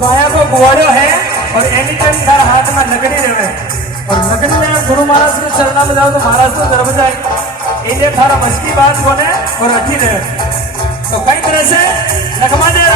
गाया को गुवाड़ो है और एनी टाइम तार हाथ में लगड़ी रहे और लगड़ी में गुरु महाराज के चरणा में जाओ तो महाराज तो गर्भ जाए इन्हें थारा मस्की बात बोले और रखी रहे तो कई तरह से लखमा दे